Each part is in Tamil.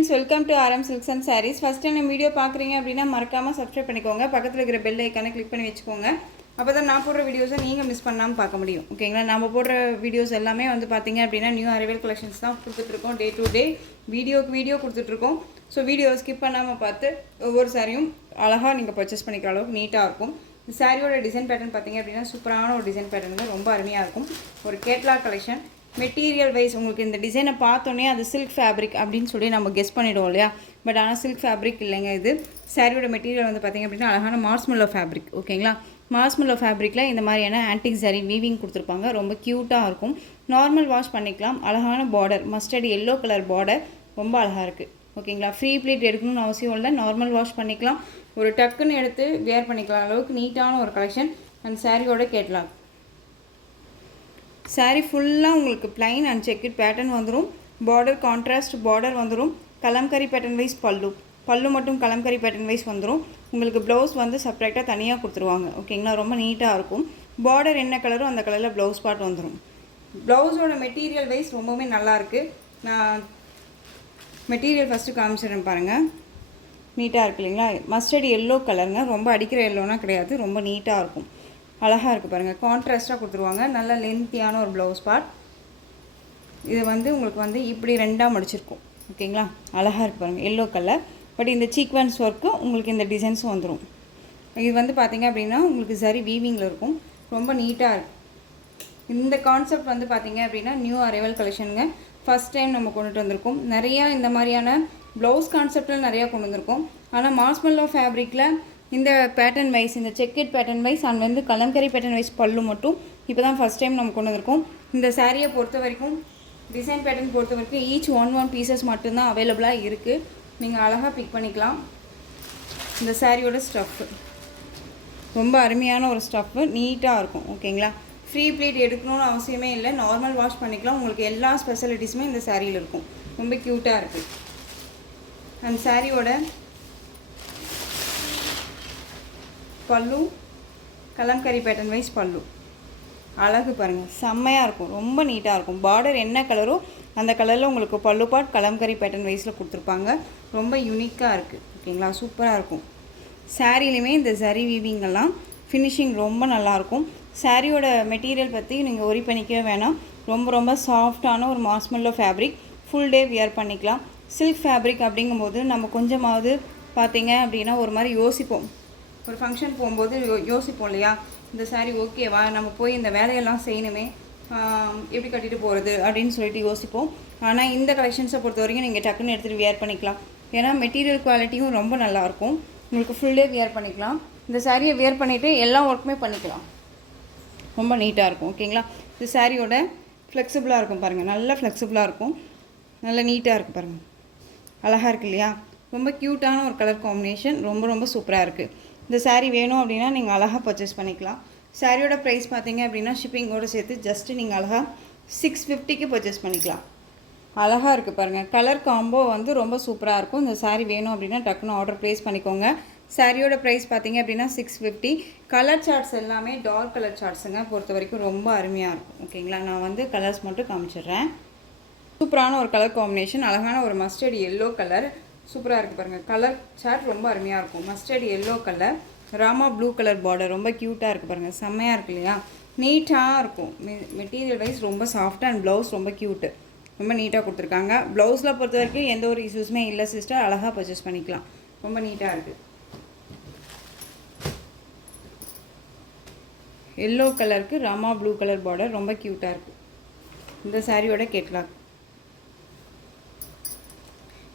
Friends, welcome to RM Silks and Sarees. First time நம்ம வீடியோ பார்க்குறீங்க அப்படின்னா மறக்காமல் சப்ஸ்கிரைப் பண்ணிக்கோங்க. பக்கத்தில் இருக்கிற பெல் ஐக்கானை கிளிக் பண்ணி வச்சுக்கோங்க. அப்போ தான் நான் போடுற வீடியோஸை நீங்கள் மிஸ் பண்ணாமல் பார்க்க முடியும். ஓகேங்களா? நம்ம போடுற வீடியோஸ் எல்லாமே வந்து பார்த்தீங்க அப்படின்னா நியூ அரைவல் கலெக்ஷன்ஸ் தான் கொடுத்துட்ருக்கோம். டே டு டே வீடியோ கொடுத்துட்ருக்கோம். ஸோ வீடியோ ஸ்கிப் பண்ணாமல் பார்த்து ஒவ்வொரு சாரியும் அழகாக நீங்கள் பர்ச்சேஸ் பண்ணிக்கிற அளவுக்கு நீட்டாக இருக்கும். இந்த சாரியோட டிசைன் பேட்டர்ன் பார்த்தீங்க அப்படின்னா சூப்பரான ஒரு டிசைன் பேட்டர்ன், ரொம்ப அருமையாக இருக்கும். ஒரு கேட்லாக் கலெக்ஷன். மெட்டீரியல் வைஸ் உங்களுக்கு இந்த டிசைனை பார்த்தோன்னே அது சில்க் ஃபேப்ரிக் அப்படின்னு சொல்லி நம்ம கெஸ் பண்ணிவிடுவோம் இல்லையா? பட் ஆனால் சில்க் ஃபேப்ரிக் இல்லைங்க. இது சாரியோட மெட்டீரியல் வந்து பார்த்திங்க அப்படின்னா அழகான மார்ஷ்மெல்லோ ஃபேப்ரிக். ஓகேங்களா? மார்ஷ்மெல்லோ ஃபேப்ரிக்கில் இந்த மாதிரியான ஆன்டிக் ஜரி வீவிங் கொடுத்துருப்பாங்க. ரொம்ப க்யூட்டாக இருக்கும். நார்மல் வாஷ் பண்ணிக்கலாம். அழகான border, mustard yellow colour border, ரொம்ப அழகாக இருக்குது. ஓகேங்களா? ஃப்ரீ ப்ளீட் எடுக்கணும்னு அவசியம் இல்லை. நார்மல் வாஷ் பண்ணிக்கலாம். ஒரு டக்குன்னு எடுத்து வேர் பண்ணிக்கலாம் அளவுக்கு நீட்டான ஒரு கலெக்ஷன். அண்ட் சாரியோட கேட்லாக். சாரீ ஃபுல்லாக உங்களுக்கு பிளைன் அண்ட் செக்குட் பேட்டர்ன் வந்துடும். பார்டர் கான்ட்ராஸ்ட் பார்டர் வந்துடும். கலம்கரி பேட்டர்ன் வைஸ் பல்லு மட்டும் கலம்கரி பேட்டர்ன் வைஸ் வந்துடும். உங்களுக்கு ப்ளவுஸ் வந்து செப்பரேட்டாக தனியாக கொடுத்துருவாங்க. ஓகேங்களா? ரொம்ப நீட்டாக இருக்கும். பார்டர் என்ன கலரோ அந்த கலரில் ப்ளவுஸ் பார்ட் வந்துடும். ப்ளவுஸோட மெட்டீரியல் வைஸ் ரொம்பவுமே நல்லாயிருக்கு. நான் மெட்டீரியல் ஃபஸ்ட்டு காமிச்சிடுறேன் பாருங்கள். நீட்டாக இருக்குது இல்லைங்களா? மஸ்டர்ட் எல்லோ கலருங்க. ரொம்ப அடிக்கிற எல்லோனா கிடையாது. ரொம்ப நீட்டாக இருக்கும். அழகாக இருக்குது பாருங்கள். கான்ட்ராஸ்ட்டாக கொடுத்துருவாங்க. நல்ல லென்த்தியான ஒரு ப்ளவுஸ் பார்ட். இது வந்து உங்களுக்கு வந்து இப்படி ரெண்டாக மடிச்சிருக்கும். ஓகேங்களா? அழகாக இருக்குது பாருங்கள். Yellow colour. பட் இந்த சீக்வன்ஸ் ஒர்க்கும் உங்களுக்கு இந்த டிசைன்ஸும் வந்துடும். இது வந்து பார்த்திங்க அப்படின்னா உங்களுக்கு சரி வீவிங்கில் இருக்கும். ரொம்ப நீட்டாக இருக்குது. இந்த கான்செப்ட் வந்து பார்த்திங்க அப்படின்னா நியூ அரைவல் கலெக்ஷனுங்க. ஃபஸ்ட் டைம் நம்ம கொண்டுட்டு வந்திருக்கோம். நிறையா இந்த மாதிரியான ப்ளவுஸ் கான்செப்டில் நிறையா கொண்டு வந்திருக்கோம். ஆனால் மார்ஷ்மெல்லோ ஃபேப்ரிக்கில் இந்த பேட்டர்ன் வைஸ், இந்த செக்கெட் பேட்டர்ன் வைஸ் அண்ட் வந்து கலம்கரி பேட்டர்ன் வைஸ் பல்லு மட்டும் இப்போ தான் ஃபஸ்ட் டைம் நம்ம கொண்டு வந்திருக்கோம். இந்த சாரியை பொறுத்த வரைக்கும், டிசைன் பேட்டர்ன் பொறுத்த வரைக்கும் ஈச் ஒன் பீசஸ் மட்டும்தான் அவைலபிளாக இருக்குது. நீங்கள் அழகாக பிக் பண்ணிக்கலாம். இந்த சாரியோட ஸ்டஃப்பு ரொம்ப அருமையான ஒரு ஸ்டஃப்பு, நீட்டாக இருக்கும். ஓகேங்களா? ஃப்ரீ ப்ளீட் எடுக்கணும்னு அவசியமே இல்லை. நார்மல் வாஷ் பண்ணிக்கலாம். உங்களுக்கு எல்லா ஸ்பெஷாலிட்டிஸுமே இந்த சாரியில் இருக்கும். ரொம்ப க்யூட்டாக இருக்குது. அந்த சாரியோட பல்லு கலம்கரி பேட்டர்ன் வைஸ் பல்லு அழகு பாருங்கள். செம்மையாக இருக்கும். ரொம்ப நீட்டாக இருக்கும். பார்டர் என்ன கலரோ அந்த கலரில் உங்களுக்கு பல்லு பார்ட் கலம்கரி பேட்டர்ன் வைஸில் கொடுத்துருப்பாங்க. ரொம்ப யூனிக்காக இருக்குது. ஓகேங்களா? சூப்பராக இருக்கும். சாரிலையுமே இந்த சரி வீவிங்கெல்லாம் ஃபினிஷிங் ரொம்ப நல்லாயிருக்கும். சாரியோட மெட்டீரியல் பற்றி நீங்கள் ஒரி பண்ணிக்கவே வேணாம். ரொம்ப சாஃப்டான ஒரு marshmallow fabric. Full day wear பண்ணிக்கலாம். சில்க் ஃபேப்ரிக் அப்படிங்கும்போது நம்ம கொஞ்சமாவது பார்த்தீங்க அப்படின்னா ஒரு மாதிரி யோசிப்போம். ஒரு ஃபங்க்ஷன் போகும்போது யோசிப்போம் இல்லையா? இந்த சாரீ ஓகேவா, நம்ம போய் இந்த வேலையெல்லாம் செய்யணுமே, எப்படி கட்டிட்டு போகிறது அப்படின்னு சொல்லிட்டு யோசிப்போம். ஆனால் இந்த கலெக்ஷன்ஸை பொறுத்த வரைக்கும் நீங்கள் டக்குன்னு எடுத்துகிட்டு வியர் பண்ணிக்கலாம். ஏன்னா மெட்டீரியல் குவாலிட்டியும் ரொம்ப நல்லாயிருக்கும். உங்களுக்கு ஃபுல் டே வியர் பண்ணிக்கலாம். இந்த சாரியை வியர் பண்ணிவிட்டு எல்லா ஒர்க்குமே பண்ணிக்கலாம். ரொம்ப நீட்டாக இருக்கும். ஓகேங்களா? இந்த சாரியோட ஃப்ளெக்சிபிளாக இருக்கும் பாருங்கள். நல்லா ஃப்ளெக்சிபிளாக இருக்கும். நல்லா நீட்டாக இருக்குது பாருங்கள். அழகாக இருக்குது இல்லையா? ரொம்ப க்யூட்டான ஒரு கலர் காம்பினேஷன். ரொம்ப சூப்பராக இருக்குது. இந்த சாரீ வேணும் அப்படின்னா நீங்கள் அழகாக பர்ச்சேஸ் பண்ணிக்கலாம். சாரியோட ப்ரைஸ் பார்த்தீங்க அப்படின்னா ஷிப்பிங்கோடு சேர்த்து ஜஸ்ட்டு நீங்கள் அழகாக 650க்கு பர்ச்சேஸ் பண்ணிக்கலாம். அழகாக இருக்குது பாருங்கள். கலர் காம்போ வந்து ரொம்ப சூப்பராக இருக்கும். இந்த சாரீ வேணும் அப்படின்னா டக்குன்னு ஆர்டர் ப்ளேஸ் பண்ணிக்கோங்க. சாரியோட ப்ரைஸ் பார்த்தீங்க அப்படின்னா 650. கலர் சார்ட்ஸ் எல்லாமே டார்க் கலர் சார்ட்ஸுங்க. பொறுத்த வரைக்கும் ரொம்ப அருமையாக இருக்கும். ஓகேங்களா? நான் வந்து கலர்ஸ் மட்டும் காமிச்சிடுறேன். சூப்பரான ஒரு கலர் காம்பினேஷன். அழகான ஒரு மஸ்டர்ட் எல்லோ கலர். சூப்பராக இருக்குது பாருங்கள். கலர் சார்ட் ரொம்ப அருமையாக இருக்கும். Mustard yellow colour, Rama blue colour border. ரொம்ப க்யூட்டாக இருக்குது பாருங்கள். செம்மையாக இருக்குது இல்லையா? நீட்டாக இருக்கும். மெட்டீரியல் வைஸ் ரொம்ப சாஃப்டாக அண்ட் ப்ளவுஸ் ரொம்ப க்யூட்டு. ரொம்ப நீட்டாக கொடுத்துருக்காங்க. ப்ளவுஸில் பொறுத்த வரைக்கும் எந்த ஒரு இஷ்யூஸுமே இல்லை சிஸ்டர். அழகாக பர்ச்சேஸ் பண்ணிக்கலாம். ரொம்ப நீட்டாக இருக்குது. எல்லோ கலருக்கு ராமா ப்ளூ கலர் பார்டர் ரொம்ப க்யூட்டாக இருக்குது. இந்த சாரியோட கேட்லாக்.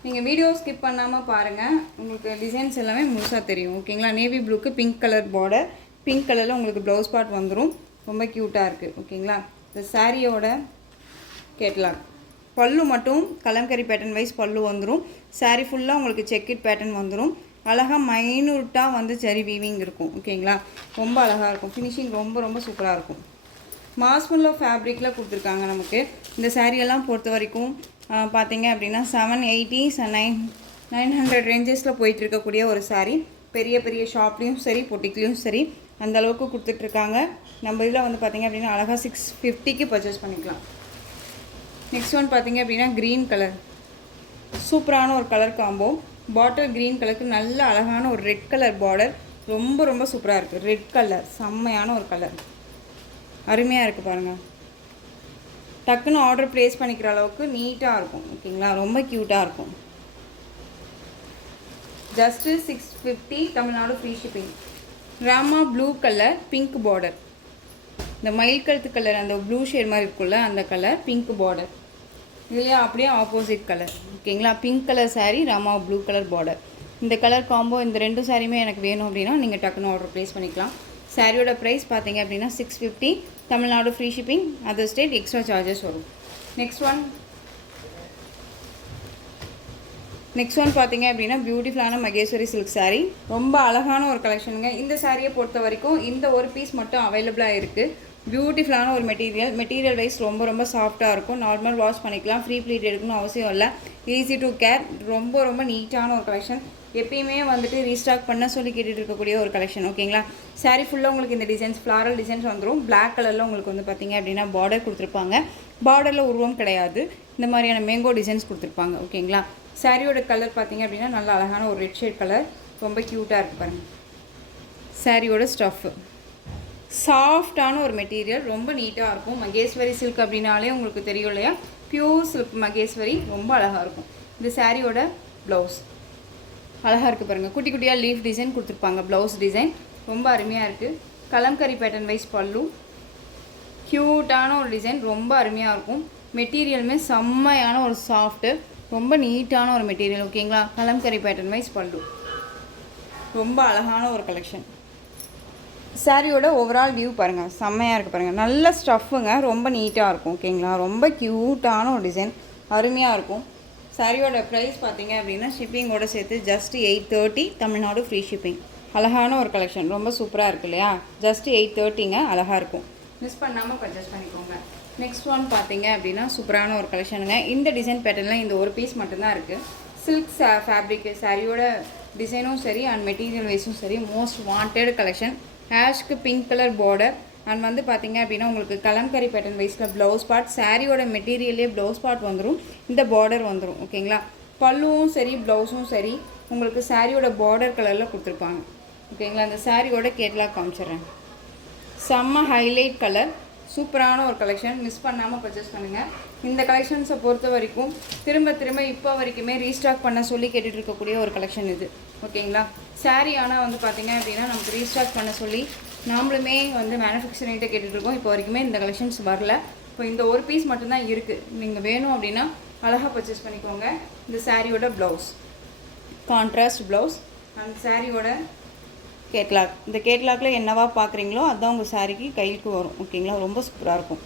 நீங்கள் வீடியோ ஸ்கிப் பண்ணாமல் பாருங்கள். உங்களுக்கு டிசைன்ஸ் எல்லாமே முழுசாக தெரியும். ஓகேங்களா? நேவி ப்ளூக்கு பிங்க் கலர் பார்டர். பிங்க் கலரில் உங்களுக்கு ப்ளவுஸ் பார்ட் வந்துடும். ரொம்ப க்யூட்டாக இருக்குது. ஓகேங்களா? இந்த சாரியோட கேட்லாக். பல்லு மட்டும் கலம்கரி பேட்டர்ன் வைஸ் பல்லு வந்துடும். சாரீ ஃபுல்லாக உங்களுக்கு செக்கிட் பேட்டர்ன் வந்துடும். அழகாக மைனூட்டாக வந்து சரி வீவிங் இருக்கும். ஓகேங்களா? ரொம்ப அழகாக இருக்கும். ஃபினிஷிங் ரொம்ப சூப்பராக இருக்கும். மார்ஷ்மெல்லோ ஃபேப்ரிக்கில் கொடுத்துருக்காங்க நமக்கு. இந்த சாரியெல்லாம் பொறுத்த வரைக்கும் பார்த்தீங்க அப்படின்னா 780 900 ரேஞ்சஸில் போயிட்டுருக்கக்கூடிய ஒரு சாரீ. பெரிய ஷாப்லேயும் சரி பொட்டிக்லேயும் சரி அந்த அளவுக்கு கொடுத்துட்ருக்காங்க. நம்ம இதில் வந்து பார்த்திங்க அப்படின்னா அழகாக 650க்கு பர்ச்சேஸ் பண்ணிக்கலாம். நெக்ஸ்ட் ஒன் பார்த்திங்க அப்படின்னா க்ரீன் கலர். சூப்பரான ஒரு கலர் காம்போ. பாட்டில் க்ரீன் கலருக்கு நல்ல அழகான ஒரு ரெட் கலர் பார்டர். ரொம்ப ரொம்ப சூப்பராக இருக்குது. ரெட் கலர் செம்மையான ஒரு கலர், அருமையாக இருக்குது பாருங்கள். டக்குன்னு ஆர்டர் ப்ளேஸ் பண்ணிக்கிற அளவுக்கு நீட்டாக இருக்கும். ஓகேங்களா, ரொம்ப க்யூட்டாக இருக்கும். Just 650 Tamil Nadu free shipping. Rama blue colour pink border. இந்த மயில் கழுத்து கலர் அந்த ப்ளூ ஷேட் மாதிரி இருக்குல்ல அந்த கலர் பிங்க் பார்டர். இதுலேயே அப்படியே ஆப்போசிட் கலர். ஓகேங்களா, pink colour sari, Rama blue colour border. இந்த கலர் காம்போ இந்த 2 சாரியுமே எனக்கு வேணும் அப்படின்னா நீங்கள் டக்குன்னு ஆர்டர் ப்ளேஸ் பண்ணிக்கலாம். சாரியோட ப்ரைஸ் பார்த்தீங்க அப்படின்னா 650 Tamil Nadu free shipping. Other state extra charges வரும். நெக்ஸ்ட் ஒன் பார்த்தீங்க அப்படின்னா பியூட்டிஃபுல்லான மகேஸ்வரி சில்க் சாரீ. ரொம்ப அழகான ஒரு கலெக்ஷனுங்க. இந்த சாரியை பொறுத்த வரைக்கும் இந்த ஒரு பீஸ் மட்டும் அவைலபிளாக இருக்குது. பியூட்டிஃபுல்லான ஒரு மெட்டீரியல் வைஸ் ரொம்ப ரொம்ப சாஃப்டாக இருக்கும். நார்மல் வாஷ் பண்ணிக்கலாம். ஃப்ரீ ப்ளீட் எடுக்கணும் அவசியம் இல்லை. Easy to care. ரொம்ப ரொம்ப நீட்டான ஒரு கலெக்ஷன். எப்பயுமே வந்துட்டு ரீஸ்டாக் பண்ண சொல்லி கேட்டுட்டு இருக்கக்கூடிய ஒரு கலெக்ஷன். ஓகேங்களா, சாரீ ஃபுல்லாக உங்களுக்கு இந்த டிசைன்ஸ் ஃப்ளாரல் டிசைன்ஸ் வந்துடும். பிளாக் கலரில் உங்களுக்கு வந்து பார்த்திங்க அப்படின்னா பார்டர் கொடுத்துருப்பாங்க. பார்டரில் உருவம் கிடையாது, இந்த மாதிரியான மேங்கோ டிசைன்ஸ் கொடுத்துருப்பாங்க. ஓகேங்களா, சாரியோட கலர் பார்த்திங்க அப்படின்னா நல்ல அழகான ஒரு ரெட் ஷேட் கலர். ரொம்ப க்யூட்டாக இருக்குது பாருங்கள். சாரியோட ஸ்டஃப்பு சாஃப்டான ஒரு மெட்டீரியல், ரொம்ப நீட்டாக இருக்கும். மகேஸ்வரி சில்க் அப்படின்னாலே உங்களுக்கு தெரியும் இல்லையா, பியூர் சில்க் மகேஸ்வரி. ரொம்ப அழகாக இருக்கும். இந்த சாரியோட ப்ளவுஸ் அழகாக இருக்குது பாருங்கள். குட்டி குட்டியாக லீஃப் டிசைன் கொடுத்துருப்பாங்க. ப்ளவுஸ் டிசைன் ரொம்ப அருமையாக இருக்குது. கலம்கரி பேட்டர்ன் வைஸ் பல்லு. க்யூட்டான ஒரு டிசைன், ரொம்ப அருமையாக இருக்கும். மெட்டீரியலுமே செம்மையான ஒரு சாஃப்ட்டு, ரொம்ப நீட்டான ஒரு மெட்டீரியல். ஓகேங்களா, கலம்கரி பேட்டர்ன் வைஸ் பல்லு. ரொம்ப அழகான ஒரு கலெக்ஷன். சாரியோட ஓவரால் வியூ பாருங்கள், செம்மையாக இருக்குது பாருங்கள். நல்ல ஸ்டஃப்புங்க, ரொம்ப நீட்டாக இருக்கும். ஓகேங்களா, ரொம்ப க்யூட்டான ஒரு டிசைன், அருமையாக இருக்கும். சாரியோட ப்ரைஸ் பார்த்தீங்க அப்படின்னா ஷிப்பிங்கோடு சேர்த்து ஜஸ்ட் 830 தமிழ்நாடு ஃப்ரீ ஷிப்பிங். அழகான ஒரு கலெக்ஷன், ரொம்ப சூப்பராக இருக்குது இல்லையா. ஜஸ்ட் 830ங்க, அழகாக இருக்கும். மிஸ் பண்ணாமல் பர்ச்சேஸ் பண்ணிக்கோங்க. நெக்ஸ்ட் ஒன் பார்த்தீங்க அப்படின்னா சூப்பரான ஒரு கலெக்ஷனுங்க. இந்த டிசைன் பேட்டர்னில் இந்த ஒரு பீஸ் மட்டும்தான் இருக்குது. சில்க் ஃபேப்ரிக் சாரியோட டிசைனும் சரி அண்ட் மெட்டீரியல் வைஸும் சரி மோஸ்ட் வாண்டட் கலெக்ஷன். ஆஷ்க்கு பிங்க் கலர் பார்டர் அண்ட் வந்து பார்த்திங்க அப்படின்னா உங்களுக்கு கலம்கரி பேட்டர்ன் வைஸில் ப்ளவுஸ் பார்ட். சாரியோட மெட்டீரியல்லே ப்ளவுஸ் பார்ட் வந்துடும், இந்த பார்டர் வந்துடும். ஓகேங்களா, பல்லுவும் சரி ப்ளவுஸும் சரி உங்களுக்கு சாரியோட பார்டர் கலரில் கொடுத்துருப்பாங்க. ஓகேங்களா, இந்த சாரியோட கேட்லாக் காமிச்சிட்றேன். செம்ம ஹைலைட் கலர், சூப்பரான ஒரு கலெக்ஷன். மிஸ் பண்ணாமல் பர்ச்சேஸ் பண்ணுங்கள். இந்த கலெக்ஷன்ஸை பொறுத்த வரைக்கும் திரும்ப இப்போ வரைக்குமே ரீஸ்டாக் பண்ண சொல்லி கேட்டுட்டு இருக்கக்கூடிய ஒரு கலெக்ஷன் இது. ஓகேங்களா, சாரீ ஆனால் வந்து பார்த்திங்க அப்படின்னா நமக்கு ரீஸ்டாக் பண்ண சொல்லி நாமளுமே வந்து மேனுஃபேக்சரிங்கிட்ட கேட்டுட்ருக்கோம். இப்போ வரைக்குமே இந்த கலெக்ஷன்ஸ் வரல. இப்போ இந்த ஒரு பீஸ் மட்டும்தான் இருக்குது. நீங்கள் வேணும் அப்படின்னா அழகாக பர்ச்சேஸ் பண்ணிக்கோங்க. இந்த சாரியோட ப்ளவுஸ் கான்ட்ராஸ்ட் ப்ளவுஸ் அண்ட் சாரியோட கேட்லாக். இந்த கேட்லாக்கில் என்னவா பார்க்குறீங்களோ அதுதான் உங்கள் சாரிக்கு கைக்கு வரும். ஓகேங்களா, ரொம்ப சூப்பராக இருக்கும்.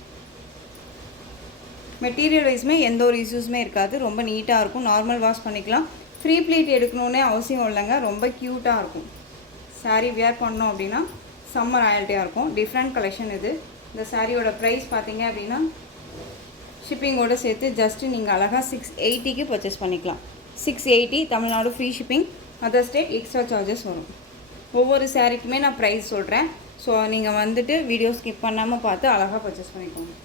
மெட்டீரியல் வைஸுமே எந்த ஒரு இஷ்யூஸுமே இருக்காது. ரொம்ப நீட்டாக இருக்கும். நார்மல் வாஷ் பண்ணிக்கலாம். ஃப்ரீ ப்ளீட் எடுக்கணுன்னே அவசியம் இல்லைங்க. ரொம்ப க்யூட்டாக இருக்கும். சாரீ வியர் பண்ணோம் அப்படின்னா செம்ம ராயல்ட்டியாக இருக்கும். டிஃப்ரெண்ட் கலெக்ஷன் இது. இந்த சாரியோட ப்ரைஸ் பார்த்தீங்க அப்படின்னா ஷிப்பிங்கோடு சேர்த்து ஜஸ்ட்டு நீங்கள் அழகாக 680க்கு பர்ச்சேஸ் பண்ணிக்கலாம். 680 Tamil Nadu free shipping. Other state extra charges வரும். ஒவ்வொரு சாரீக்குமே நான் ப்ரைஸ் சொல்கிறேன். ஸோ நீங்கள் வந்துட்டு வீடியோ ஸ்கிப் பண்ணாமல் பார்த்து அழகாக பர்ச்சேஸ் பண்ணிக்கோங்க.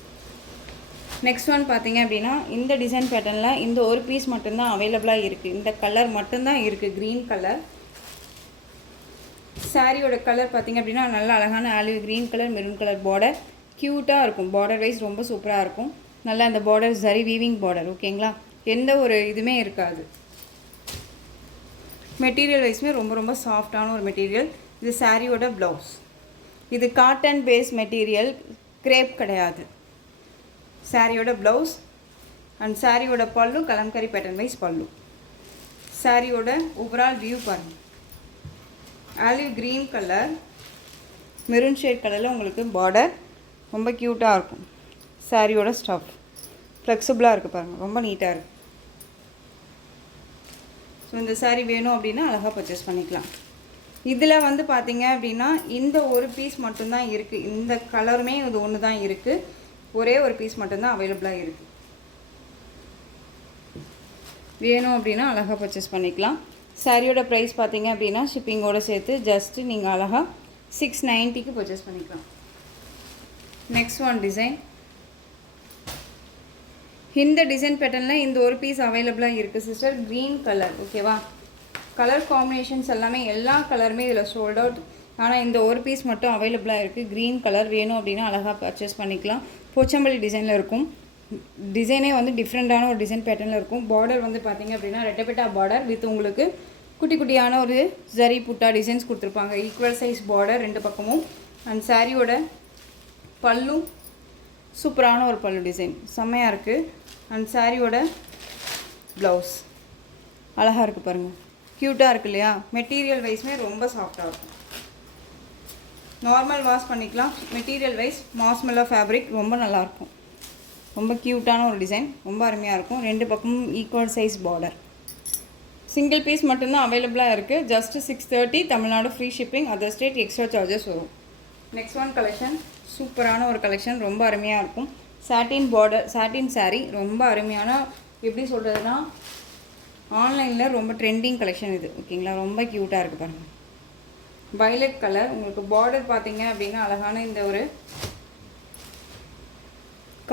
நெக்ஸ்ட் ஒன் பார்த்தீங்க அப்படின்னா இந்த டிசைன் பேட்டர்னில் இந்த ஒரு பீஸ் மட்டும்தான் அவைலபிளாக இருக்குது. இந்த கலர் மட்டும்தான் இருக்குது, க்ரீன் கலர். சாரியோட கலர் பார்த்திங்க அப்படின்னா நல்ல அழகான olive green colour, maroon colour border. க்யூட்டாக இருக்கும். பார்டர் வைஸ் ரொம்ப சூப்பராக இருக்கும். நல்லா அந்த பார்டர் சரி வீவிங் பார்டர். ஓகேங்களா, எந்த ஒரு இதுவுமே இருக்காது. மெட்டீரியல் வைஸுமே ரொம்ப ரொம்ப சாஃப்டான ஒரு மெட்டீரியல். இது சாரியோட ப்ளவுஸ். இது காட்டன் பேஸ் மெட்டீரியல், கிரேப் கிடையாது. சாரியோட ப்ளவுஸ் அண்ட் சாரியோட பல்லு கலம்கரி பேட்டர்ன் வைஸ் பல்லு. சாரியோட ஓவரால் வியூ பாருங்கள். Olive green colour, maroon shade கலரில் உங்களுக்கு பார்டர் ரொம்ப க்யூட்டாக இருக்கும். சாரியோட ஸ்டஃப் ஃப்ளெக்சிபிளாக இருக்குது பாருங்கள், ரொம்ப நீட்டாக இருக்குது. ஸோ இந்த சாரீ வேணும் அப்படின்னா அழகாக பர்ச்சேஸ் பண்ணிக்கலாம். இதில் வந்து பார்த்திங்க அப்படின்னா இந்த ஒரு பீஸ் மட்டும்தான் இருக்குது. இந்த கலருமே இது ஒன்று தான் இருக்குது. ஒரே ஒரு பீஸ் மட்டும்தான் அவைலபிளாக இருக்குது. வேணும் அப்படின்னா அழகாக பர்ச்சேஸ் பண்ணிக்கலாம். சாரியோட ப்ரைஸ் பார்த்தீங்க அப்படின்னா ஷிப்பிங்கோடு சேர்த்து ஜஸ்ட்டு நீங்கள் அழகாக 690க்கு பர்ச்சேஸ் பண்ணிக்கலாம். Next one design. இந்த டிசைன் பேட்டர்னில் இந்த ஒரு பீஸ் அவைலபிளாக இருக்குது சிஸ்டர். Green colour. ஓகேவா, கலர் காம்பினேஷன்ஸ் எல்லாமே எல்லா கலருமே இதில் சோல்ட் அவுட். ஆனால் இந்த ஒரு பீஸ் மட்டும் அவைலபிளாக இருக்குது. க்ரீன் கலர் வேணும் அப்படின்னா அழகாக பர்ச்சேஸ் பண்ணிக்கலாம். போச்சம்பள்ளி டிசைனில் இருக்கும். டிசைனே வந்து டிஃப்ரெண்ட்டான ஒரு டிசைன் பேட்டர்னில் இருக்கும். பார்டர் வந்து பார்த்திங்க அப்படின்னா ரெட்டப்பெட்டா பார்டர் வித் உங்களுக்கு குட்டி குட்டியான ஒரு ஜரி புட்டா டிசைன்ஸ் கொடுத்துருப்பாங்க. ஈக்குவல் சைஸ் பார்டர் 2 பக்கமும். அண்ட் சாரியோட பல்லு சூப்பரான ஒரு பல்லு டிசைன் செம்மையாக இருக்குது. அண்ட் சாரியோட ப்ளவுஸ் அழகாக இருக்குது பாருங்கள், க்யூட்டாக இருக்குது இல்லையா. மெட்டீரியல் வைஸ்மே ரொம்ப சாஃப்டாக இருக்கும். நார்மல் வாஷ் பண்ணிக்கலாம். மெட்டீரியல் வைஸ் மாஸ்மெல்லா ஃபேப்ரிக் ரொம்ப நல்லாயிருக்கும். ரொம்ப க்யூட்டான ஒரு டிசைன், ரொம்ப அருமையாக இருக்கும். 2 பக்கமும் equal size border. Single piece மட்டும்தான் அவைலபிளாக இருக்குது. ஜஸ்ட்டு 630 தமிழ்நாடு free shipping. Other state extra charges வரும். நெக்ஸ்ட் ஒன் கலெக்ஷன் சூப்பரான ஒரு கலெக்ஷன், ரொம்ப அருமையாக இருக்கும். சாட்டின் பார்டர், சாட்டின் சாரீ, ரொம்ப அருமையான, எப்படி சொல்கிறதுனா ஆன்லைனில் ரொம்ப ட்ரெண்டிங் கலெக்ஷன் இது. ஓகேங்களா, ரொம்ப க்யூட்டாக இருக்குது பாருங்கள். Violet colour. உங்களுக்கு பார்டர் பார்த்தீங்க அப்படின்னா அழகான இந்த ஒரு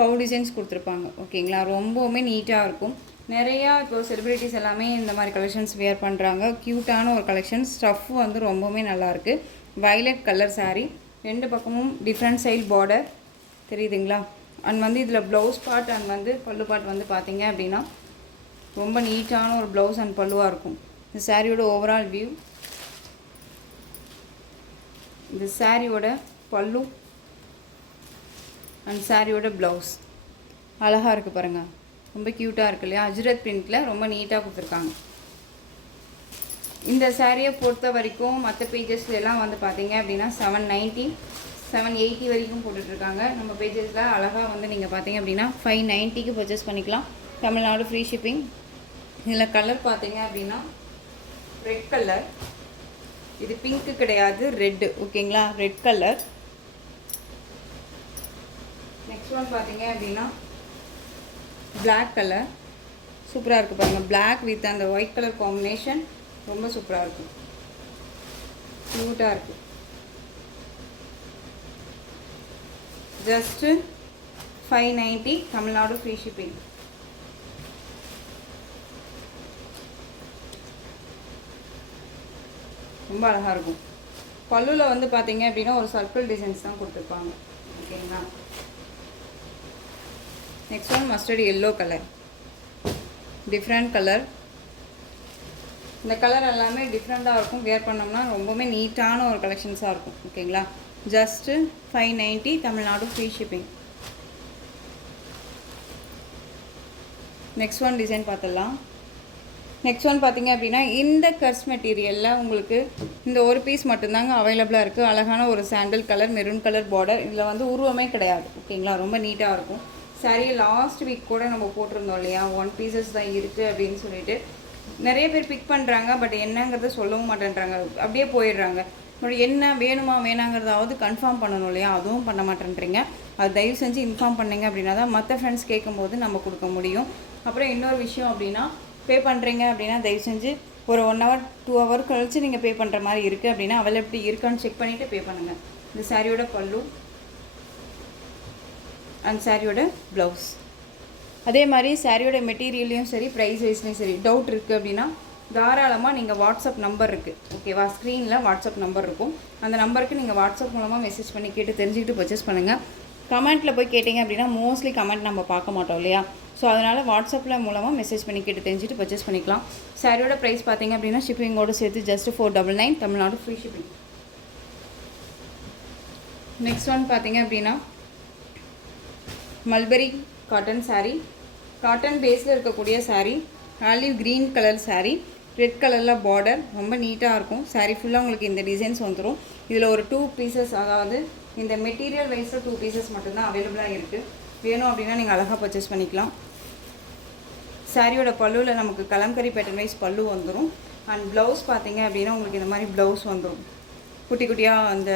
கவு டிசைன்ஸ் கொடுத்துருப்பாங்க. ஓகேங்களா, ரொம்பவுமே நீட்டாக இருக்கும். நிறையா இப்போ செலிப்ரிட்டிஸ் எல்லாமே இந்த மாதிரி கலெக்ஷன்ஸ் வியர் பண்ணுறாங்க. க்யூட்டான ஒரு கலெக்ஷன். ஸ்டஃப் வந்து ரொம்பவுமே நல்லாயிருக்கு. வயலட் கலர் சாரீ, 2 பக்கமும் டிஃப்ரெண்ட் ஸ்டைல் பார்டர் தெரியுதுங்களா. அண்ட் வந்து இதில் ப்ளவுஸ் பார்ட் அண்ட் வந்து பல்லு பார்ட் வந்து பார்த்தீங்க அப்படின்னா ரொம்ப நீட்டான ஒரு ப்ளவுஸ் அண்ட் பல்லுவாக இருக்கும். இந்த சாரியோட ஓவரால் வியூ, இந்த சாரியோட பல்லு அண்ட் சாரியோட ப்ளவுஸ் அழகாக இருக்குது பாருங்கள், ரொம்ப க்யூட்டாக இருக்குது இல்லையா. அஜ்ரத் பிரிண்டில் ரொம்ப நீட்டாக கொடுத்துருக்காங்க. இந்த சாரியை பொறுத்த வரைக்கும் மற்ற பேஜஸ்லாம் வந்து பார்த்தீங்க அப்படின்னா 790 780 வரைக்கும் போட்டுட்ருக்காங்க. நம்ம பேஜஸில் அழகாக வந்து நீங்கள் பார்த்தீங்க அப்படின்னா 590க்கு பர்ச்சேஸ் பண்ணிக்கலாம். Tamil Nadu free shipping. இதில் கலர் பார்த்தீங்க அப்படின்னா ரெட் கலர், இது பிங்க்கு கிடையாது, ரெட்டு. ஓகேங்களா, ரெட் கலர். நெக்ஸ்ட் ஒன் பார்த்தீங்க அப்படின்னா பிளாக் கலர், சூப்பராக இருக்குது பாருங்கள். பிளாக் வித் அந்த ஒயிட் கலர் காம்பினேஷன் ரொம்ப சூப்பராக இருக்கும், க்யூட்டாக இருக்குது. Just 590 Tamil Nadu free shipping. ரொம்ப அழகாக இருக்கும். பல்லுவில் வந்து பார்த்தீங்க அப்படின்னா ஒரு சர்க்கிள் டிசைன்ஸ் தான் கொடுத்துருப்பாங்க. ஓகேங்களா. Next one mustard yellow colour, different colour. இந்த கலர் எல்லாமே டிஃப்ரெண்ட்டாக இருக்கும். வேர் பண்ணோம்னா ரொம்பவுமே நீட்டான ஒரு கலெக்ஷன்ஸாக இருக்கும். ஓகேங்களா, just 590 Tamil Nadu free shipping. Next one design பார்த்துடலாம். நெக்ஸ்ட் ஒன் பார்த்தீங்க அப்படின்னா இந்த கர்ஸ் மெட்டீரியலில் உங்களுக்கு இந்த ஒரு பீஸ் மட்டும்தாங்க அவைலபிளாக இருக்குது. அழகான ஒரு sandal colour, maroon colour border. இதில் வந்து உருவமே கிடையாது. ஓகேங்களா, ரொம்ப நீட்டாக இருக்கும். சாரியை லாஸ்ட் வீக் கூட நம்ம போட்டிருந்தோம் இல்லையா, 1 பீசஸ் தான் இருக்குது அப்படின்னு சொல்லிட்டு நிறைய பேர் பிக் பண்ணுறாங்க. பட் என்னங்கிறத சொல்லவும் மாட்டேன்றாங்க, அப்படியே போயிடுறாங்க. என்ன வேணுமா வேணாங்கிறதாவது கன்ஃபார்ம் பண்ணணும் இல்லையா, அதுவும் பண்ண மாட்டேன்றீங்க. அது தயவு செஞ்சு இன்ஃபார்ம் பண்ணிங்க அப்படின்னா தான் மற்ற ஃப்ரெண்ட்ஸ் கேட்கும்போது நம்ம கொடுக்க முடியும். அப்புறம் இன்னொரு விஷயம் அப்படின்னா, பே பண்ணுறீங்க அப்படின்னா தயவு செஞ்சு ஒரு 1 hour 2 hour கழிச்சு நீங்கள் பே பண்ணுற மாதிரி இருக்குது அப்படின்னா அவைலபிலிட்டி இருக்கான்னு செக் பண்ணிவிட்டு பே பண்ணுங்கள். இந்த சாரியோட பல்லு அண்ட் சாரியோட ப்ளவுஸ். அதே மாதிரி சாரியோட மெட்டீரியல்லையும் சரி, ப்ரைஸ் வைஸ்லையும் சரி, டவுட் இருக்குது அப்படின்னா தாராளமாக நீங்கள் வாட்ஸ்அப் நம்பர் இருக்குது. ஓகேவா, ஸ்க்ரீனில் வாட்ஸ்அப் நம்பர் இருக்கும். அந்த நம்பருக்கு நீங்கள் வாட்ஸ்அப் மூலமாக மெசேஜ் பண்ணி கேட்டு தெரிஞ்சுக்கிட்டு பர்ச்சேஸ் பண்ணுங்கள். கமெண்ட்டில் போய் கேட்டிங்க அப்படின்னா மோஸ்ட்லி கமெண்ட் நம்ம பார்க்க மாட்டோம் இல்லையா. ஸோ அதனால் வாட்ஸ்அப்பில் மூலமாக மெசேஜ் பண்ணி கேட்டு தெரிஞ்சுட்டு பர்ச்சேஸ் பண்ணிக்கலாம். சாரியோட ப்ரைஸ் பார்த்தீங்க அப்படின்னா ஷிப்பிங்கோடு சேர்த்து just 499 Tamil Nadu free shipping. Next one பார்த்தீங்க அப்படின்னா மல்பரி காட்டன் சாரீ, காட்டன் பேஸில் இருக்கக்கூடிய sari, olive green colour sari, red கலரில் பார்டர், ரொம்ப நீட்டாக இருக்கும். சாரீ ஃபுல்லாக உங்களுக்கு இந்த டிசைன்ஸ் வந்துடும். இதில் ஒரு 2 பீசஸ், அதாவது இந்த மெட்டீரியல் வைஸில் 2 பீசஸ் மட்டும்தான் அவைலபிளாக இருக்குது. வேணும் அப்படின்னா நீங்கள் அழகாக பர்ச்சேஸ் பண்ணிக்கலாம். சாரியோட பல்லுவில் நமக்கு கலம்கரி பேட்டர்ன் வைஸ் பல்லு வந்துடும். அண்ட் ப்ளவுஸ் பார்த்தீங்க அப்படின்னா உங்களுக்கு இந்த மாதிரி ப்ளவுஸ் வந்துடும். குட்டி குட்டியாக அந்த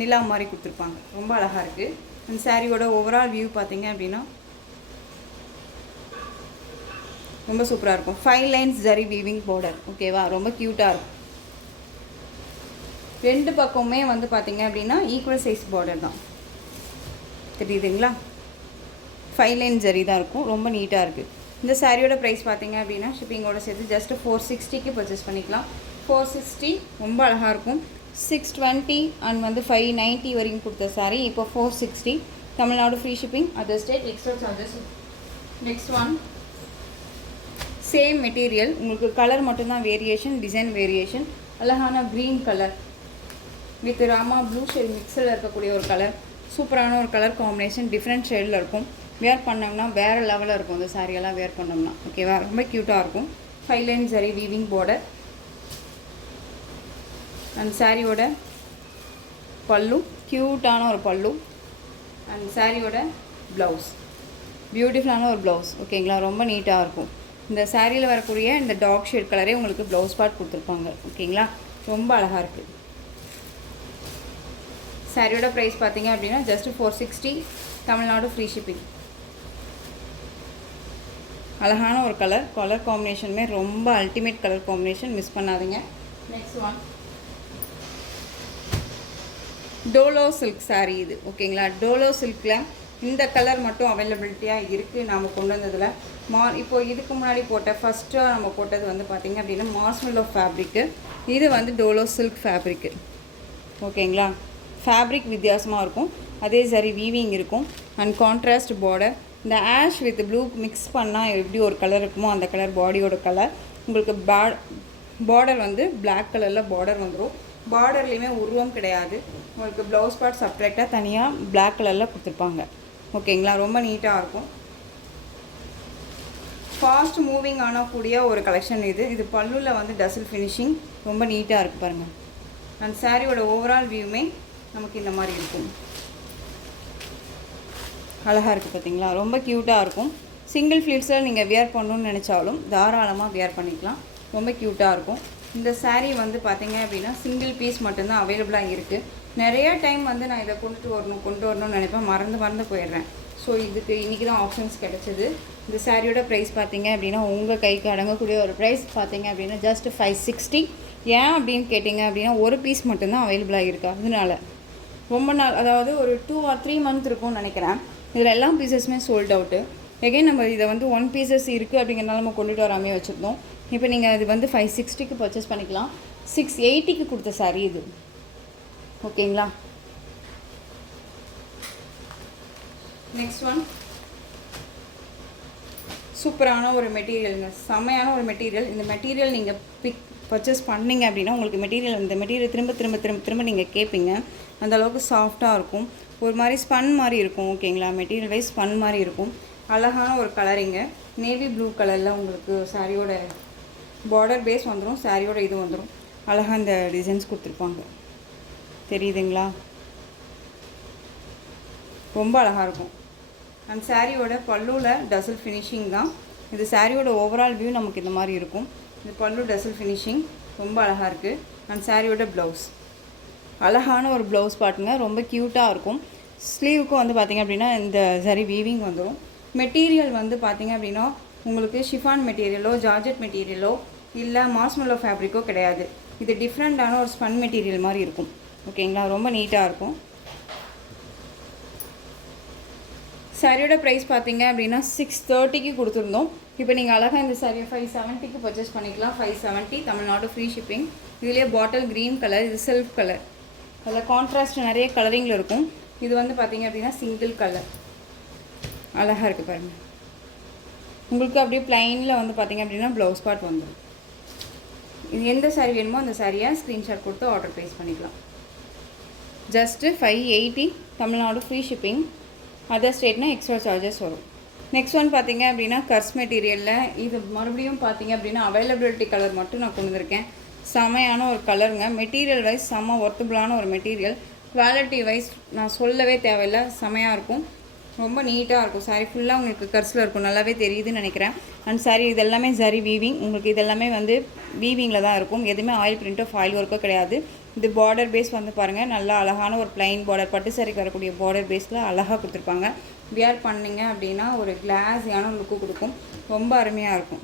நிலா மாதிரி கொடுத்துருப்பாங்க, ரொம்ப அழகாக இருக்குது. அண்ட் சாரியோட ஓவரால் வியூ பார்த்தீங்க அப்படின்னா ரொம்ப சூப்பராக இருக்கும். 5 lines ஜரி வீவிங் பார்டர். ஓகேவா, ரொம்ப க்யூட்டாக இருக்கும். 2 பக்கமுமே வந்து பார்த்தீங்க அப்படின்னா ஈக்குவல் சைஸ் பார்டர் தான், தெரியுதுங்களா. 5 லைன் ஜரி தான் இருக்கும். ரொம்ப நீட்டாக இருக்குது. இந்த சாரியோட ப்ரைஸ் பார்த்தீங்க அப்படின்னா ஷிப்பிங்கோட சேர்த்து ஜஸ்ட் 460க்கு பர்ச்சேஸ் பண்ணிக்கலாம். 460 ரொம்ப அழகாக இருக்கும். 620 அண்ட் வந்து 590 வரைக்கும் கொடுத்த சாரீ இப்போ 460. Tamil Nadu free shipping, other state extra charges. Next one same material, உங்களுக்கு கலர் மட்டும்தான் வேரியேஷன், டிசைன் வேரியேஷன். அழகான green colour with Rama blue shade மிக்ஸில் இருக்கக்கூடிய ஒரு கலர். சூப்பரான ஒரு கலர் காம்பினேஷன், டிஃப்ரெண்ட் ஷேடில் இருக்கும். வேர் பண்ணோம்னா வேறு லெவலில் இருக்கும் இந்த சாரியெல்லாம் வேர் பண்ணோம்னா. ஓகேவா, ரொம்ப க்யூட்டாக இருக்கும். 5 லைன் சரி வீவிங் பார்டர் அண்ட் சாரியோட பல்லு, க்யூட்டான ஒரு பல்லு அண்ட் சாரியோட ப்ளவுஸ், பியூட்டிஃபுல்லான ஒரு ப்ளவுஸ். ஓகேங்களா, ரொம்ப நீட்டாக இருக்கும். இந்த சாரியில் வரக்கூடிய இந்த டார்க் ஷேட் கலரே உங்களுக்கு ப்ளவுஸ் பார்ட் கொடுத்துருப்பாங்க. ஓகேங்களா, ரொம்ப அழகாக இருக்குது. சாரியோட ப்ரைஸ் பார்த்தீங்க அப்படின்னா ஜஸ்ட் 460. Tamil Nadu free shipping. அழகான ஒரு கலர் காம்பினேஷனுமே ரொம்ப அல்டிமேட் கலர் காம்பினேஷன், மிஸ் பண்ணாதீங்க. Next one Dolo silk sari இது. ஓகேங்களா, டோலோ சில்கில் இந்த கலர் மட்டும் அவைலபிலிட்டியாக இருக்குது நாம் கொண்டு வந்ததில். இப்போது இதுக்கு முன்னாடி ஃபஸ்ட்டாக நம்ம போட்டது வந்து பார்த்திங்க அப்படின்னா மார்ஷ்மெல்லோ ஃபேப்ரிக்கு. இது வந்து டோலோ சில்க் ஃபேப்ரிக்கு. ஓகேங்களா, ஃபேப்ரிக் வித்தியாசமாக இருக்கும். அதே சரி வீவிங் இருக்கும் அண்ட் கான்ட்ராஸ்ட் பார்டர். இந்த ஆஷ் வித் ப்ளூ மிக்ஸ் பண்ணால் எப்படி ஒரு கலர் இருக்குமோ அந்த கலர் பாடியோட கலர். உங்களுக்கு பார்டர் வந்து பிளாக் கலரில் பார்டர் வந்துடும். பார்டர்லேயுமே உருவம் கிடையாது. உங்களுக்கு ப்ளவுஸ் பார்ட் செப்ரேட்டாக தனியாக பிளாக் கலரில் கொடுத்துருப்பாங்க. ஓகேங்களா, ரொம்ப நீட்டாக இருக்கும். ஃபாஸ்ட் மூவிங் ஆனக்கூடிய ஒரு கலெக்ஷன் இது. இது பல்லுவில் வந்து டசில் ஃபினிஷிங் ரொம்ப நீட்டாக இருக்குது பாருங்கள். அண்ட் சாரியோட ஓவரால் வியூமே நமக்கு இந்த மாதிரி இருக்கும். அழகாக இருக்குது பார்த்தீங்களா, ரொம்ப க்யூட்டாக இருக்கும். சிங்கிள் ஃப்ளீட்ஸில் நீங்கள் வியர் பண்ணணுன்னு நினச்சாலும் தாராளமாக வியர் பண்ணிக்கலாம். ரொம்ப க்யூட்டாக இருக்கும். இந்த சாரீ வந்து பார்த்திங்க அப்படின்னா சிங்கிள் பீஸ் மட்டும்தான் அவைலபிளாக இருக்குது. நிறையா டைம் வந்து நான் இதை கொண்டு வரணும்னு நினைப்பேன், மறந்து போயிடுறேன். ஸோ இதுக்கு இன்றைக்கி தான் ஆப்ஷன்ஸ் கிடச்சிது. இந்த சாரியோட ப்ரைஸ் பார்த்திங்க அப்படின்னா உங்கள் கைக்கு அடங்கக்கூடிய ஒரு ப்ரைஸ் பார்த்திங்க அப்படின்னா ஜஸ்ட் 560. ஏன் அப்படின்னு கேட்டிங்க அப்படின்னா ஒரு பீஸ் மட்டும்தான் அவைலபிளாக இருக்குது. அதனால ரொம்ப நாள், அதாவது ஒரு 2 or 3 மந்த் இருக்கும்னு நினைக்கிறேன். இதில் எல்லா பீசஸுமே சோல்ட் அவுட்டு. எகைன் நம்ம இதை வந்து 1 பீசஸ் இருக்குது அப்படிங்கிறனால நம்ம கொண்டுட்டு வராமே வச்சுருந்தோம். இப்போ நீங்கள் இது வந்து 560க்கு பர்ச்சேஸ் பண்ணிக்கலாம். 680க்கு கொடுத்த சாரீ இது. ஓகேங்களா, நெக்ஸ்ட் ஒன் சூப்பரான ஒரு மெட்டீரியலுங்க, செம்மையான ஒரு மெட்டீரியல். இந்த மெட்டீரியல் நீங்கள் பர்ச்சேஸ் பண்ணிங்க அப்படின்னா உங்களுக்கு இந்த மெட்டீரியல் திரும்ப நீங்கள் கேட்பீங்க. அந்தளவுக்கு சாஃப்டாக இருக்கும். ஒரு மாதிரி ஸ்பன் மாதிரி இருக்கும். ஓகேங்களா, மெட்டீரியல் வைஸ் ஸ்பன் மாதிரி இருக்கும். அழகான ஒரு கலரிங்க, நேவி ப்ளூ கலரில் உங்களுக்கு சாரியோட பார்டர் பேஸ் வந்துடும், சாரியோட இது வந்துடும். அழகாக இந்த டிசைன்ஸ் கொடுத்துருப்பாங்க, தெரியுதுங்களா, ரொம்ப அழகாக இருக்கும். அண்ட் சாரியோட பல்லுவில் டசில் ஃபினிஷிங் தான். இது சாரியோட ஓவரால் வியூ நமக்கு இந்த மாதிரி இருக்கும். இது பல்லு டசில் ஃபினிஷிங் ரொம்ப அழகாக இருக்குது. அண்ட் சாரியோட ப்ளவுஸ் அழகான ஒரு ப்ளவுஸ் பாட்டுங்க, ரொம்ப க்யூட்டாக இருக்கும். ஸ்லீவுக்கும் வந்து பார்த்திங்க அப்படின்னா இந்த சரி வீவிங் வந்துடும். மெட்டீரியல் வந்து பார்த்திங்க அப்படின்னா உங்களுக்கு ஷிஃபான் மெட்டீரியலோ ஜார்ஜெட் மெட்டீரியலோ இல்லை மார்ஷ்மெல்லோ ஃபேப்ரிக்கோ கிடையாது. இது டிஃப்ரெண்ட்டான ஒரு ஸ்பன் மெட்டீரியல் மாதிரி இருக்கும். ஓகேங்களா, ரொம்ப நீட்டாக இருக்கும். சாரியோட ப்ரைஸ் பார்த்தீங்க அப்படின்னா 630க்கு கொடுத்துருந்தோம். இப்போ நீங்கள் அழகாக இந்த சாரியை 570க்கு பர்ச்சேஸ் பண்ணிக்கலாம். 570 தமிழ்நாடு ஃப்ரீ ஷிப்பிங். இதுலேயே பாட்டில் க்ரீன் கலர், இது செல்ஃப் கலர். அதில் கான்ட்ராஸ்ட் நிறைய கலரிங்கில் இருக்கும். இது வந்து பார்த்திங்க அப்படின்னா சிங்கிள் கலர், அழகாக இருக்குது பாருங்கள். உங்களுக்கு அப்படியே ப்ளைனில் வந்து பார்த்திங்க அப்படின்னா ப்ளவுஸ் பார்ட் வந்துடும். இது எந்த சாரீ வேணுமோ அந்த சாரியை ஸ்க்ரீன்ஷாட் கொடுத்து ஆர்டர் ப்ளேஸ் பண்ணிக்கலாம். Just 580 Tamil Nadu free shipping. Other ஸ்டேட்னா எக்ஸ்ட்ரா சார்ஜஸ் வரும். நெக்ஸ்ட் ஒன் பார்த்திங்க அப்படின்னா கர்ஸ் மெட்டீரியலில் இது மறுபடியும் பார்த்திங்க அப்படின்னா அவைலபிலிட்டி கலர் மட்டும் நான் கொண்டு வந்திருக்கேன். செமையான ஒரு கலருங்க. மெட்டீரியல் வைஸ் செம்ம ஒர்த்தபுளான ஒரு மெட்டீரியல். குவாலிட்டி வைஸ் நான் சொல்லவே தேவையில்லை, செமையாக இருக்கும். ரொம்ப நீட்டாக இருக்கும். சாரீ ஃபுல்லாக உங்களுக்கு கர்ஸில் இருக்கும், நல்லாவே தெரியுதுன்னு நினைக்கிறேன். அண்ட் சாரீ இது எல்லாமே சரி வீவிங். உங்களுக்கு இதெல்லாமே வந்து வீவிங்கில் தான் இருக்கும். எதுவுமே ஆயில் பிரிண்ட்டோ ஃபாயில் ஒர்க்கோ கிடையாது. இது பார்டர் பேஸ் வந்து பாருங்கள், நல்லா அழகான ஒரு ப்ளைன் பார்டர், பட்டு சாரிக்கு வரக்கூடிய பார்டர் பேஸில் அழகாக கொடுத்துருப்பாங்க. வியர் பண்ணிங்க அப்படின்னா ஒரு கிளாஸியான லுக்கு கொடுக்கும். ரொம்ப அருமையாக இருக்கும்.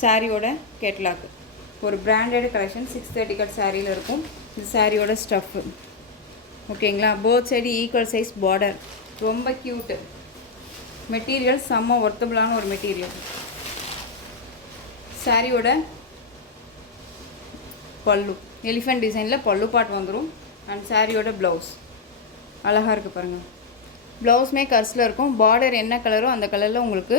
சாரியோட கேட்லாக் ஒரு பிராண்டட் கலெக்ஷன் 630 கட் சாரியில் இருக்கும். இது சாரியோட ஸ்டஃப்பு. ஓகேங்களா, both side equal size border, ரொம்ப க்யூட்டு. மெட்டீரியல் செம்ம ஒர்த்தபுளான ஒரு மெட்டீரியல். சாரியோட பல்லு எலிஃபெண்ட் டிசைனில் பல்லு பார்ட் வந்துடும். அண்ட் சாரியோட ப்ளவுஸ் அழகாக இருக்குது பாருங்கள். ப்ளவுஸுமே கர்ஸில் இருக்கும். பார்டர் என்ன கலரோ அந்த கலரில் உங்களுக்கு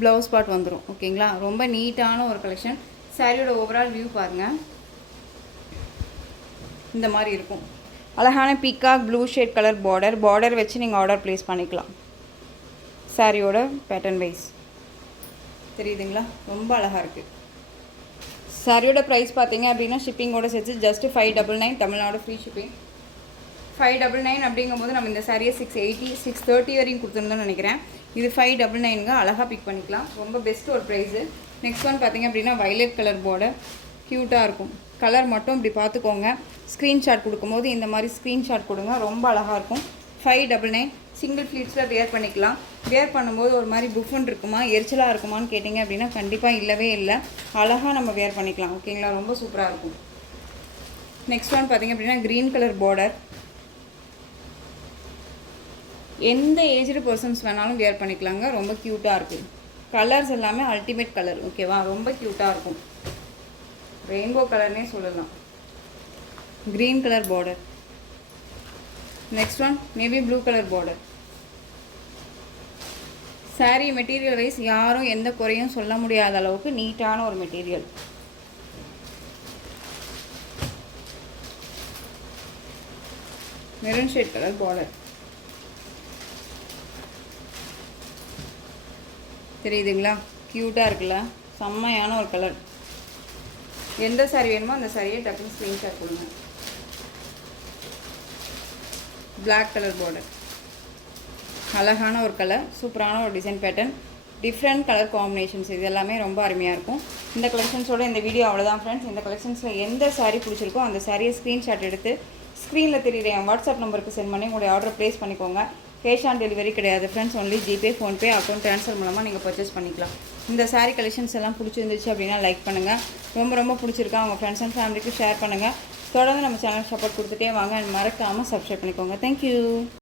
ப்ளவுஸ் பார்ட் வந்துடும். ஓகேங்களா, ரொம்ப நீட்டான ஒரு கலெக்ஷன். சாரியோட ஓவரால் வியூ பாருங்கள், இந்த மாதிரி இருக்கும். அழகான peacock blue shade colour border வச்சு நீங்கள் ஆர்டர் ப்ளேஸ் பண்ணிக்கலாம். சாரியோட பேட்டர்ன் வைஸ் தெரியுதுங்களா, ரொம்ப அழகாக இருக்குது. சாரியோட ப்ரைஸ் பார்த்தீங்க அப்படின்னா ஷிப்பிங்கோட சேர்த்து ஜஸ்ட்டு 599 தமிழ்நாடு ஃப்ரீ ஷிப்பிங். 599 அப்படிங்கும்போது நம்ம இந்த சாரியை 680 630 வரையும் கொடுத்துருந்தோம்னு நினைக்கிறேன். இது 599ங்க, அழகாக பிக் பண்ணிக்கலாம். ரொம்ப பெஸ்ட் ஒரு ப்ரைஸு. நெக்ஸ்ட் ஒன் பார்த்திங்க அப்படின்னா வைலட் கலர் பார்டர் க்யூட்டாக இருக்கும். கலர் மட்டும் இப்படி பார்த்துக்கோங்க. ஸ்க்ரீன்ஷாட் கொடுக்கும்போது இந்த மாதிரி ஸ்க்ரீன்ஷாட் கொடுங்க, ரொம்ப அழகாக இருக்கும். 599 சிங்கிள் ஃப்ளீட்ஸில் வேர் பண்ணிக்கலாம். வேர் பண்ணும்போது ஒரு மாதிரி புஃபன் இருக்குமா, எரிச்சலாக இருக்குமான்னு கேட்டிங்க அப்படின்னா கண்டிப்பாக இல்லவே இல்லை. அழகாக நம்ம வேர் பண்ணிக்கலாம். ஓகேங்களா, ரொம்ப சூப்பராக இருக்கும். நெக்ஸ்ட் ஒன் பார்த்திங்க அப்படின்னா க்ரீன் கலர் பார்டர். எந்த ஏஜ்டு பர்சன்ஸ் வேணாலும் வேர் பண்ணிக்கலாங்க, ரொம்ப க்யூட்டாக இருக்குது. கலர்ஸ் எல்லாமே அல்டிமேட் கலர். ஓகேவா, ரொம்ப க்யூட்டாக இருக்கும். ரெயின்போ கலர்னே சொல்லலாம். Green colour border. Next one navy blue colour border. Sari material wise யாரும் எந்த குறையும் சொல்ல முடியாத அளவுக்கு நீட்டான ஒரு material. Maroon shade colour border தெரியுதுங்களா, க்யூட்டாக இருக்குல்ல, செம்மையான ஒரு கலர். எந்த சாரீ வேணுமோ அந்த சாரியை டக்குன்னு ஸ்க்ரீன்ஷாட் கொடுங்க. பிளாக் கலர் பார்டர், அழகான ஒரு கலர், சூப்பரான ஒரு design pattern, different colour combinations, இது எல்லாமே ரொம்ப அருமையாக இருக்கும். இந்த கலெக்ஷன்ஸோட இந்த வீடியோ அவ்வளோதான் ஃப்ரெண்ட்ஸ். இந்த கலெக்ஷன்ஸில் எந்த சாரீ பிடிச்சிருக்கோ அந்த சாரியை ஸ்க்ரீன்ஷாட் எடுத்து ஸ்க்ரீனில் தெரியுற என் வாட்ஸ்அப் நம்பருக்கு சென்ட் பண்ணி உங்களுடைய ஆர்டர் ப்ளேஸ் பண்ணிக்கோங்க. கேஷ் ஆன் டெலிவரி கிடையாது friends, only GPay, PhonePe, account transfer மூலமாக நீங்கள் பர்ச்சேஸ் பண்ணிக்கலாம். இந்த சாரீ கலெக்ஷன்ஸ் எல்லாம் பிடிச்சிருந்துச்சு அப்படின்னா லைக் பண்ணுங்கள். ரொம்ப பிடிச்சிருக்கா உங்கள் ஃப்ரெண்ட்ஸ் அண்ட் ஃபேமிலிக்கு ஷேர் பண்ணுங்கள். தொடர்ந்து நம்ம சேனல் சப்போர்ட் கொடுத்துட்டே வாங்க. மறக்காமல் சப்ஸ்கிரைப் பண்ணிக்கோங்க. தேங்க்யூ.